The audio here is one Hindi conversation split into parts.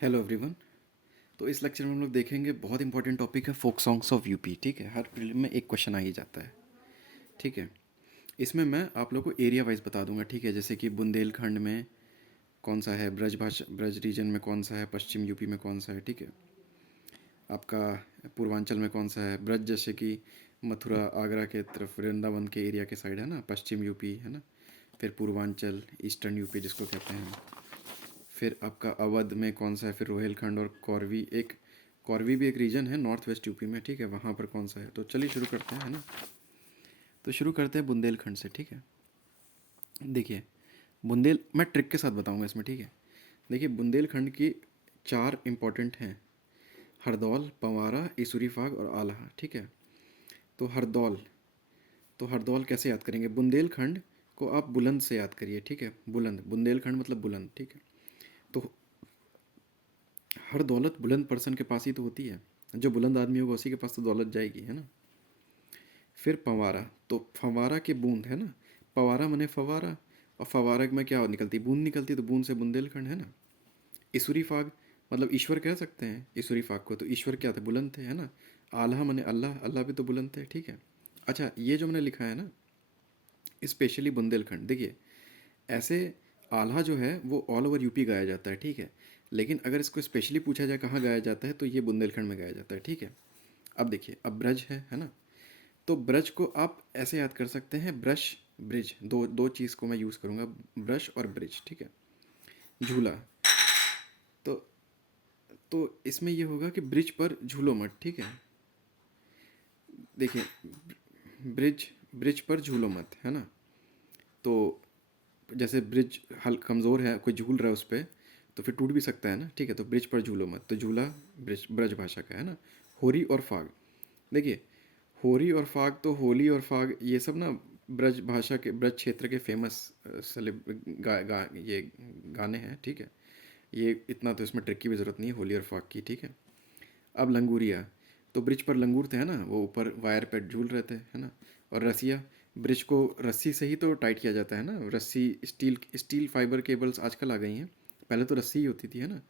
Hello everyone. तो इस लेक्चर में हम लोग देखेंगे बहुत इंपॉर्टेंट टॉपिक है फोक सॉन्ग्स ऑफ यूपी। ठीक है, हर प्रीलिम में एक क्वेश्चन आ ही जाता है। ठीक है, इसमें मैं आप लोगों को एरिया वाइज बता दूंगा। ठीक है, जैसे कि बुंदेलखंड में कौन सा है, ब्रज भाषा ब्रज रीजन में कौन सा है, पश्चिम यूपी में कौन सा है। ठीक है, आपका पूर्वांचल में कौन सा है। ब्रज जैसे कि मथुरा आगरा के तरफ वृंदावन के एरिया के साइड है ना, पश्चिम यूपी है ना। फिर पूर्वांचल ईस्टर्न यूपी जिसको कहते हैं। फिर आपका अवध में कौन सा है, फिर रोहिलखंड और कौरवी भी एक रीजन है नॉर्थ वेस्ट यूपी में। ठीक है, वहाँ पर कौन सा है। तो चलिए शुरू करते हैं, है ना। तो शुरू करते हैं बुंदेलखंड से। ठीक है, देखिए मैं ट्रिक के साथ बताऊंगा इसमें। ठीक है, देखिए बुंदेलखंड की चार इंपॉर्टेंट हैं: हरदौल, पंवारा, इसुरी फाग और आल्हा। ठीक है, तो हरदौल कैसे याद करेंगे। बुंदेलखंड को आप बुलंद से याद करिए। ठीक है, बुलंद, बुंदेलखंड मतलब बुलंद। ठीक है, तो हर दौलत बुलंद पर्सन के पास ही तो होती है। जो बुलंद आदमी होगा उसी के पास तो दौलत जाएगी, है ना। फिर फंवारा, तो फंवारा के बूंद है ना। फवारा मने फवारा, और फवारा में क्या निकलती, बूंद निकलती, तो बूंद से बुंदेलखंड, है ना। ईश्वरी फाग मतलब ईश्वर कह सकते हैं ईश्वरी फाग को। तो ईश्वर क्या थे, बुलंद थे, है ना। आल्हा मने अल्लाह, अल्लाह भी तो बुलंद थे। ठीक है, अच्छा ये जो मैंने लिखा है ना, स्पेशली बुंदेलखंड, देखिए ऐसे आल्हा जो है वो ऑल ओवर यूपी गाया जाता है। ठीक है, लेकिन अगर इसको स्पेशली पूछा जाए कहाँ गाया जाता है, तो ये बुंदेलखंड में गाया जाता है। ठीक है, अब देखिए, अब ब्रज है ना। तो ब्रज को आप ऐसे याद कर सकते हैं, ब्रश ब्रिज, दो दो चीज़ को मैं यूज़ करूँगा, ब्रश और ब्रिज। ठीक है, झूला, तो इसमें ये होगा कि ब्रिज पर झूलो मत। ठीक है, देखिए ब्रिज ब्रिज पर झूलो मत, है ना। तो जैसे ब्रिज हल कमज़ोर है, कोई झूल रहा है उस पर, तो फिर टूट भी सकता है ना। ठीक है, तो ब्रिज पर झूलो मत, तो झूला ब्रिज ब्रज भाषा का है ना। होरी और फाग, देखिए होरी और फाग, तो होली और फाग ये सब ना ब्रज भाषा के, ब्रज क्षेत्र के फेमस ये गाने हैं। ठीक है, ये इतना तो इसमें ट्रिक की भी ज़रूरत नहीं है, होली और फाग की। ठीक है, अब लंगूरिया, तो ब्रिज पर लंगूर थे, है ना, वो ऊपर वायर पे झूल रहे थे, है ना। और रसिया, ब्रिज को रस्सी से ही तो टाइट किया जाता है ना, रस्सी, स्टील स्टील फाइबर केबल्स आजकल आ गई हैं, पहले तो रस्सी ही होती थी, है ना।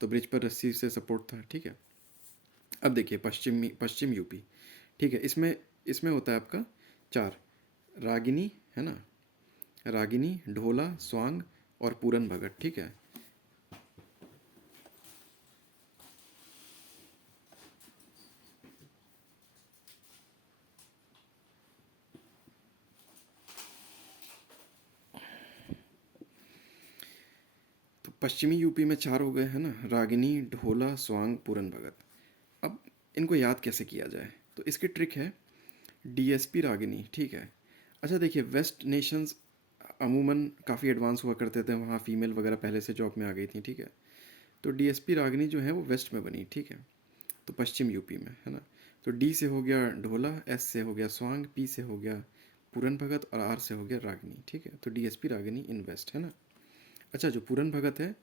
तो ब्रिज पर रस्सी से सपोर्ट था। ठीक है, अब देखिए पश्चिम यूपी। ठीक है, इसमें इसमें होता है आपका चार: रागिनी, है ना, रागिनी, ढोला, स्वांग और पूरन भगत। ठीक है, तो पश्चिमी यूपी में चार हो गए, है ना, रागिनी, ढोला, स्वांग, पूरन भगत। अब इनको याद कैसे किया जाए, तो इसकी ट्रिक है डीएसपी रागिनी। ठीक है, अच्छा देखिए, वेस्ट नेशंस अमूमन काफ़ी एडवांस हुआ करते थे, वहाँ फीमेल वगैरह पहले से जॉब में आ गई थी। ठीक है, तो डीएसपी रागिनी जो है वो वेस्ट में बनी। ठीक है, तो पश्चिम यूपी में, है ना। तो डी से हो गया ढोला, एस से हो गया स्वांग, पी से हो गया पूरन भगत और आर से हो गया रागिनी। ठीक है, तो डीएसपी रागिनी इन वेस्ट, है ना। अच्छा, जो पूरन भगत है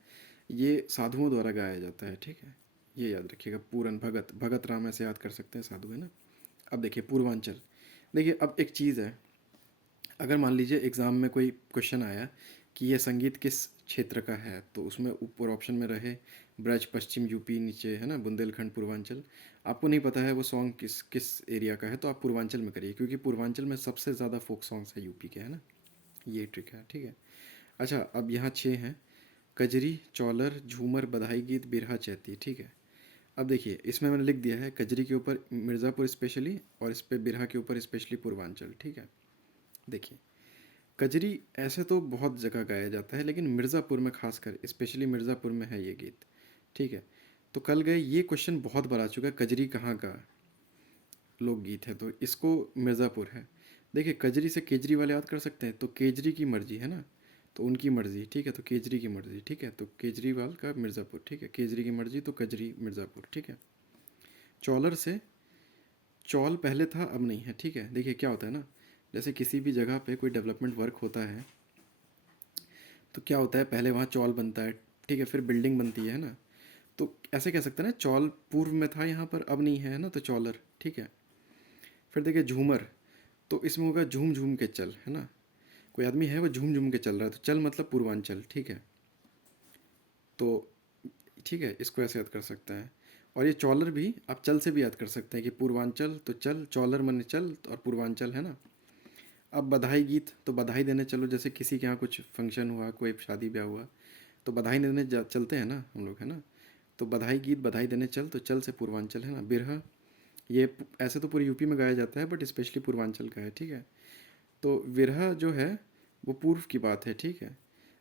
ये साधुओं द्वारा गाया जाता है। ठीक है, ये याद रखिएगा, पूरन भगत, भगत राम ऐसे याद कर सकते हैं, साधु, है ना। अब देखिए पूर्वांचल, देखिए अब एक चीज़ है, अगर मान लीजिए एग्ज़ाम में कोई क्वेश्चन आया कि ये संगीत किस क्षेत्र का है, तो उसमें ऊपर ऑप्शन में रहे ब्रज पश्चिम यूपी, नीचे है ना बुंदेलखंड पूर्वांचल, आपको नहीं पता है वो सॉन्ग किस किस एरिया का है, तो आप पूर्वांचल में करिए, क्योंकि पूर्वांचल में सबसे ज़्यादा फोक सॉन्ग्स है यूपी के, है ना। ये ट्रिक है। ठीक है, अच्छा अब यहाँ छः हैं: कजरी, चौलर, झूमर, बधाई गीत, बिरहा, चैती। ठीक है, अब देखिए इसमें मैंने लिख दिया है कजरी के ऊपर मिर्ज़ापुर स्पेशली, और इस पे बिरहा के ऊपर स्पेशली पूर्वांचल। ठीक है, देखिए कजरी ऐसे तो बहुत जगह गाया जाता है, लेकिन मिर्ज़ापुर में खासकर स्पेशली मिर्ज़ापुर में है ये गीत। ठीक है, तो कल गए ये क्वेश्चन बहुत बार आ चुका है, कजरी कहाँ का लोकगीत है, तो इसको मिर्ज़ापुर है। देखिए कजरी से केजरीवाल याद कर सकते हैं, तो केजरी की मर्जी, है ना, तो उनकी मर्जी। ठीक है, तो केजरी की मर्जी। ठीक है, तो केजरीवाल का मिर्ज़ापुर। ठीक है, केजरी की मर्जी तो कजरी मिर्ज़ापुर। ठीक है, चौलर से, चौल पहले था अब नहीं है। ठीक है, देखिए क्या होता है ना, जैसे किसी भी जगह पे कोई डेवलपमेंट वर्क होता है, तो क्या होता है, पहले वहाँ चौल बनता है। ठीक है, फिर बिल्डिंग बनती है ना, तो ऐसे कह सकते हैं ना, चौल पूर्व में था यहाँ पर अब नहीं है ना, तो चौलर। ठीक है, फिर देखिए झूमर, तो इसमें होगा झूम झूम के चल, है ना, कोई आदमी है वो झूम झूम के चल रहा है, तो चल मतलब पूर्वांचल। ठीक है, तो ठीक है, इसको ऐसे याद कर सकते हैं। और ये चॉलर भी आप चल से भी याद कर सकते हैं कि पूर्वांचल तो चल, चॉलर मन चल, और पूर्वांचल है ना। अब बधाई गीत तो बधाई देने चलो, जैसे किसी के यहाँ कुछ फंक्शन हुआ, कोई शादी ब्याह हुआ, तो बधाई देने चलते हैं ना हम लोग, है ना। तो बधाई गीत बधाई देने चल, तो चल से पूर्वांचल है ना। बिरहा, ये ऐसे तो पूरे यूपी में गाया जाता है, बट स्पेशली पूर्वांचल का है, ठीक है। तो विरहा जो है वो पूर्व की बात है, ठीक है।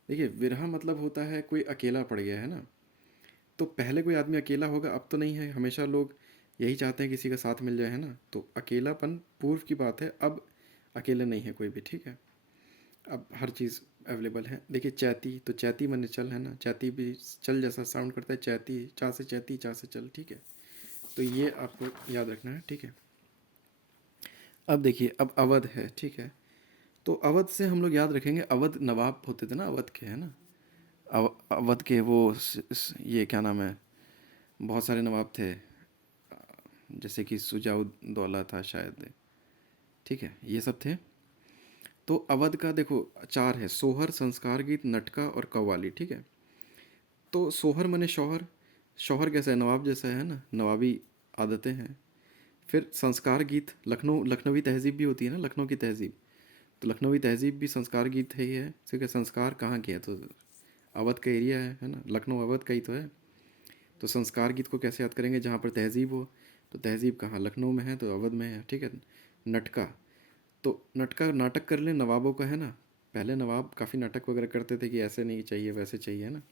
देखिए, विरहा मतलब होता है कोई अकेला पड़ गया है ना। तो पहले कोई आदमी अकेला होगा, अब तो नहीं है, हमेशा लोग यही चाहते हैं किसी का साथ मिल जाए, है ना। तो अकेलापन पूर्व की बात है, अब अकेले नहीं है कोई भी, ठीक है। अब हर चीज़ अवेलेबल है। देखिए चैती, तो चैती माने चल, है ना। चैती भी चल जैसा साउंड करता है, चैती, चा से चैती, चा से चल, ठीक है। तो ये आपको याद रखना है, ठीक है। अब देखिए, अब अवध है, ठीक है। तो अवध से हम लोग याद रखेंगे, अवध नवाब होते थे ना अवध के, है ना। अवध के वो ये क्या नाम है, बहुत सारे नवाब थे, जैसे कि सुजाउद्दौला था शायद, ठीक है, ये सब थे। तो अवध का देखो चार है, सोहर, संस्कार गीत, नटका और कव्वाली, ठीक है। तो सोहर मने शौहर, शौहर कैसा है, नवाब जैसा है ना, नवाबी आदतें हैं। फिर संस्कार गीत, लखनऊ, लखनवी तहजीब भी होती है ना, लखनऊ की तहजीब। तो लखनवी तहजीब भी संस्कार गीत है ही है, ठीक है। संस्कार कहाँ की है, तो अवध का एरिया है ना, लखनऊ अवध का ही तो है। तो संस्कार गीत को कैसे याद करेंगे, जहाँ पर तहजीब हो। तो तहजीब कहाँ, लखनऊ में है, तो अवध में है, ठीक है। नटका, तो नटका नाटक कर लें, नवाबों का है ना। पहले नवाब काफ़ी नाटक वगैरह करते थे कि ऐसे नहीं चाहिए वैसे चाहिए, है ना।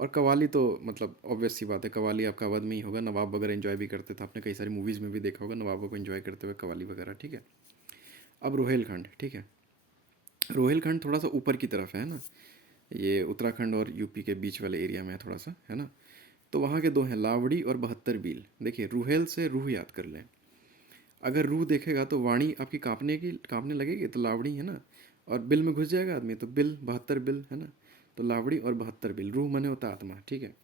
और कवाली तो मतलब ऑब्वियस सी बात है, कवाली आपका अवध में ही होगा, नवाब वगैरह एंजॉय भी करते थे, आपने कई सारी मूवीज़ में भी देखा होगा नवाबों को एंजॉय करते हुए कवाली वगैरह, ठीक है। अब रोहेलखंड, ठीक है। रोहेलखंड थोड़ा सा ऊपर की तरफ है ना, ये उत्तराखंड और यूपी के बीच वाले एरिया में है थोड़ा सा, है ना। तो वहाँ के दो हैं, लावड़ी और 72 बील। देखिए, रूहेल से रूह याद कर लें। अगर रूह देखेगा तो वाणी आपकी कांपने लगेगी, तो लावड़ी है ना। और बिल में घुस जाएगा आदमी, तो बिल, 72 बिल, है ना। तो लावड़ी और 72 बिल, रूह मने होता आत्मा, ठीक है।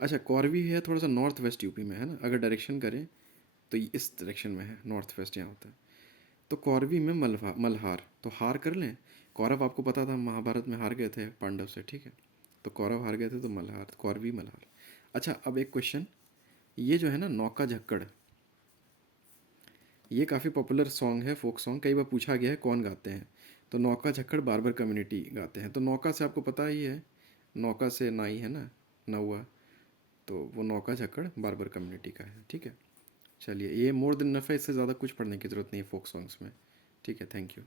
अच्छा, कौरवी है थोड़ा सा नॉर्थ वेस्ट यूपी में, है ना। अगर डायरेक्शन करें तो ये इस डायरेक्शन में है, नॉर्थ वेस्ट यहाँ होता है। तो कौरवी में मल्हार, तो हार कर लें। कौरव आपको पता था महाभारत में हार गए थे पांडव से, ठीक है। तो कौरव हार गए थे, तो मल्हार, कौरवी मल्हार। अच्छा, अब एक क्वेश्चन, ये जो है ना नौका झक्कड़, ये काफ़ी पॉपुलर सॉन्ग है, फोक सॉन्ग, कई बार पूछा गया है कौन गाते हैं। तो नौका झक्कड़ बार्बर कम्युनिटी गाते हैं। तो नौका से आपको पता ही है, नौका से नाई है ना, नौवा। तो वो नौका झक्कड़ बार्बर कम्युनिटी का है, ठीक है। चलिए, ये मोर देन इनफ है, इससे ज़्यादा कुछ पढ़ने की ज़रूरत नहीं है फोक सॉन्ग्स में, ठीक है। Thank you.